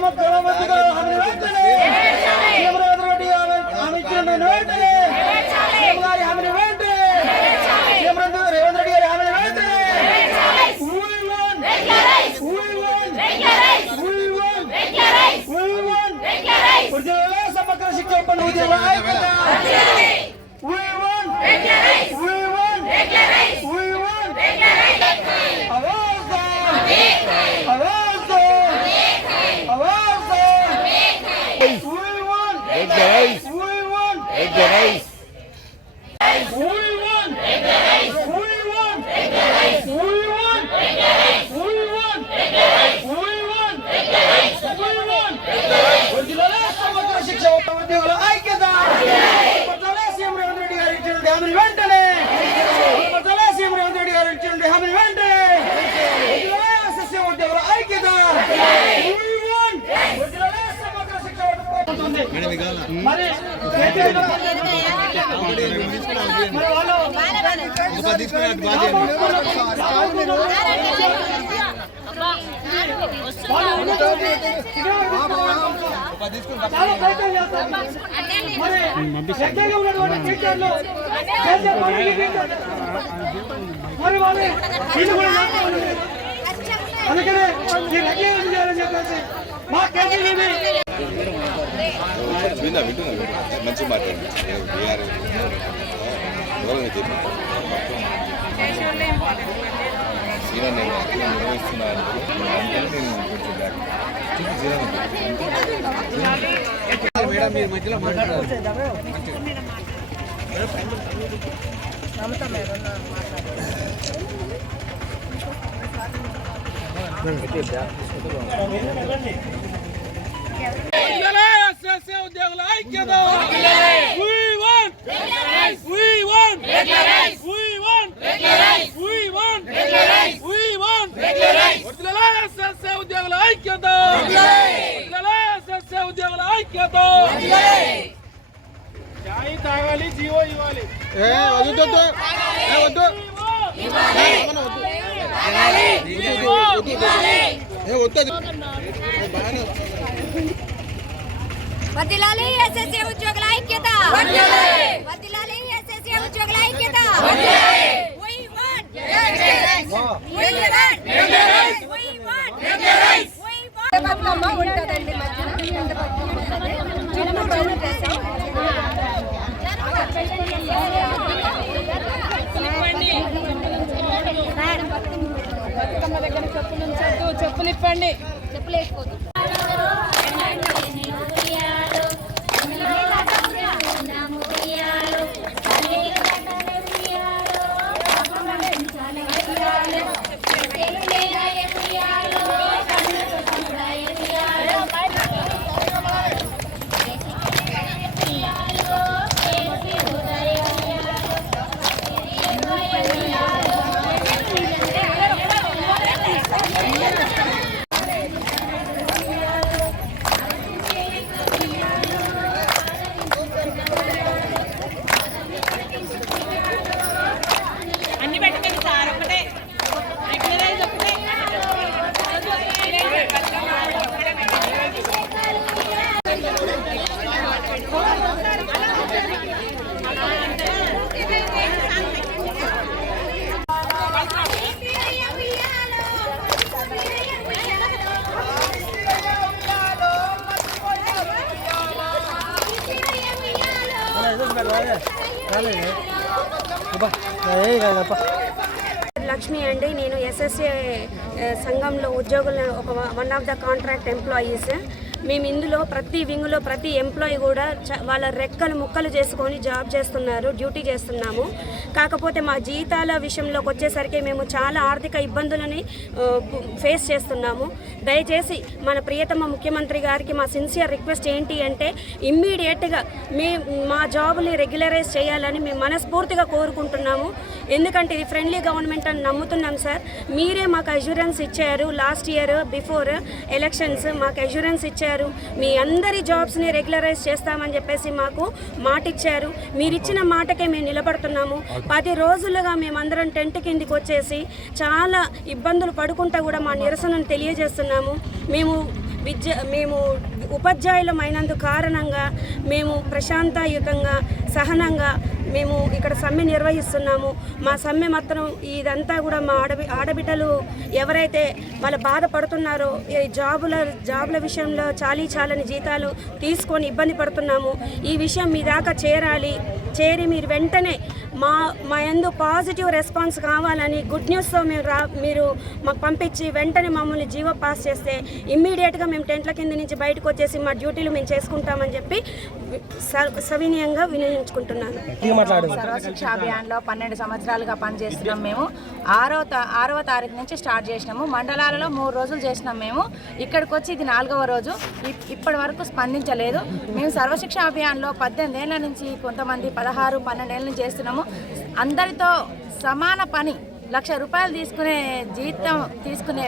SSA గమ Take the race. We won. Take the race. We won. Take the race. We won. Take the race. We won. Take the race. We won. Take the race. We won. మరి మరి వాళ్ళు వీళ్ళు కూడా అందుకనే ఈ రకీయం చేయాలని చెప్పేసి మా కేజీబీ విన్నా వింటున్నా మంచి మాట్లాడండి. బీఆర్ ఎవరైనా చెప్పి సీనియర్ నేను యాక్టివ్గా నిర్వహిస్తున్నా అంటే అందుకని నేను కొంచెం బ్యాక్ మేడం మీరు మధ్యలో మాట్లాడారు ఉద్యోగుల ఐక్యత We want. We want. We want. We want. We want. వదిలేలా ఎస్ఎస్ఏ ఉద్యోగుల ఐక్యత వదిలేలా ఎస్ఎస్ఏ ఉద్యోగుల ఐక్యత చాయ్ తాగాలి జీవో ఇవ్వాలి వదిలాలి ఎస్ఎస్ఏ ఉద్యోగుల ఐక్యత వదిలాలి ఎస్ఎస్ఏ ఉద్యోగుల ఐక్యత We want. We want. We want. We want. Bathukamma ఉంటుందండి మధ్యన పెద్ద బతుకమ్మ ఉంటుంది. చిన్న రోజు చేసాం. బతుకమ్మ దగ్గర చెప్పులు ఉంచొద్దు చెప్పులు ఇప్పండి లక్ష్మి అండి నేను ఎస్ఎస్ఏ సంఘంలో ఉద్యోగుల ఒక one of the contract employees మేము ఇందులో ప్రతి వింగ్లో ప్రతి ఎంప్లాయీ కూడా చ- వాళ్ళ రెక్కలు ముక్కలు చేసుకొని జాబ్ చేస్తున్నారు డ్యూటీ చేస్తున్నాము. కాకపోతే మా జీతాల విషయంలోకి వచ్చేసరికి మేము చాలా ఆర్థిక ఇబ్బందులని ఫేస్ చేస్తున్నాము. దయచేసి మన ప్రియతమ ముఖ్యమంత్రి గారికి మా సిన్సియర్ రిక్వెస్ట్ ఏంటి అంటే ఇమ్మీడియట్గా మీ మా జాబ్ని రెగ్యులరైజ్ చేయాలని మేము మనస్ఫూర్తిగా కోరుకుంటున్నాము. ఎందుకంటే ఇది ఫ్రెండ్లీ గవర్నమెంట్ అని నమ్ముతున్నాం సార్. మీరే మాకు అష్యూరెన్స్ ఇచ్చారు లాస్ట్ ఇయర్ బిఫోర్ ఎలక్షన్స్. మాకు అష్యూరెన్స్ ఇచ్చారు. మీ అందరి జాబ్స్ని రెగ్యులరైజ్ చేస్తామని చెప్పేసి మాకు మాట ఇచ్చారు మీరు ఇచ్చిన మాటకే మేము నిలబడుతున్నాము. పది రోజులుగా మేమందరం టెంట్ కిందికి వచ్చేసి చాలా ఇబ్బందులు పడుకుంటా కూడా మా నిరసనను తెలియజేస్తున్నాము. మేము విద్య మేము ఉపాధ్యాయులమైనందు కారణంగా మేము ప్రశాంతయుతంగా సహనంగా మేము ఇక్కడ సమ్మె నిర్వహిస్తున్నాము. మా సమ్మె మాత్రం ఇదంతా కూడా మా ఆడబి ఆడబిడ్డలు ఎవరైతే వాళ్ళు బాధపడుతున్నారో ఈ జాబుల జాబుల విషయంలో చాలీ చాలని జీతాలు తీసుకొని ఇబ్బంది పడుతున్నాము. ఈ విషయం మీ దాకా చేరాలి. చేరి మీరు వెంటనే మా మా ఎందు పాజిటివ్ రెస్పాన్స్ కావాలని గుడ్ న్యూస్తో మేము రా మీరు మాకు పంపించి వెంటనే మమ్మల్ని జీవో పాస్ చేస్తే ఇమ్మీడియట్గా మేము టెంట్ల కింద నుంచి బయటకు వచ్చేసి మా డ్యూటీలు మేము చేసుకుంటామని చెప్పి స- సవినయంగా వినియోగించుకుంటున్నాను. సర్వశిక్ష అభియాన్లో పన్నెండు సంవత్సరాలుగా పనిచేస్తున్నాం మేము. ఆరో తా- ఆరవ తారీఖు నుంచి స్టార్ట్ చేసినాము. మండలాలలో మూడు రోజులు చేసినాం మేము. ఇక్కడికి వచ్చి ఇది నాలుగవ రోజు. ఇప్- ఇప్పటి వరకు స్పందించలేదు. మేము సర్వశిక్ష అభియాన్లో పద్దెనిమిది ఏళ్ళ నుంచి కొంతమంది పదహారు పన్నెండేళ్ళ నుంచి చేస్తున్నాము. అందరితో సమాన పని లక్ష రూపాయలు తీసుకునే జీతం తీసుకునే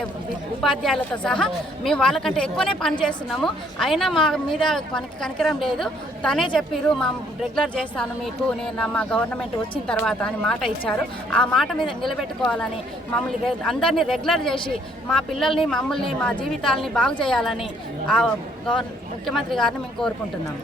ఉపాధ్యాయులతో సహా మేము వాళ్ళకంటే ఎక్కువనే పని చేస్తున్నాము. అయినా మా మీద కనికరం లేదు. తనే చెప్పిరు మా రెగ్యులర్ చేస్తాను మీకు నేను మా గవర్నమెంట్ వచ్చిన తర్వాత అని మాట ఇచ్చారు. ఆ మాట మీద నిలబెట్టుకోవాలని మమ్మల్ని రె- అందరినీ రెగ్యులర్ చేసి మా పిల్లల్ని మమ్మల్ని మా జీవితాలని బాగు చేయాలని ఆ ముఖ్యమంత్రి గారిని మేము కోరుకుంటున్నాము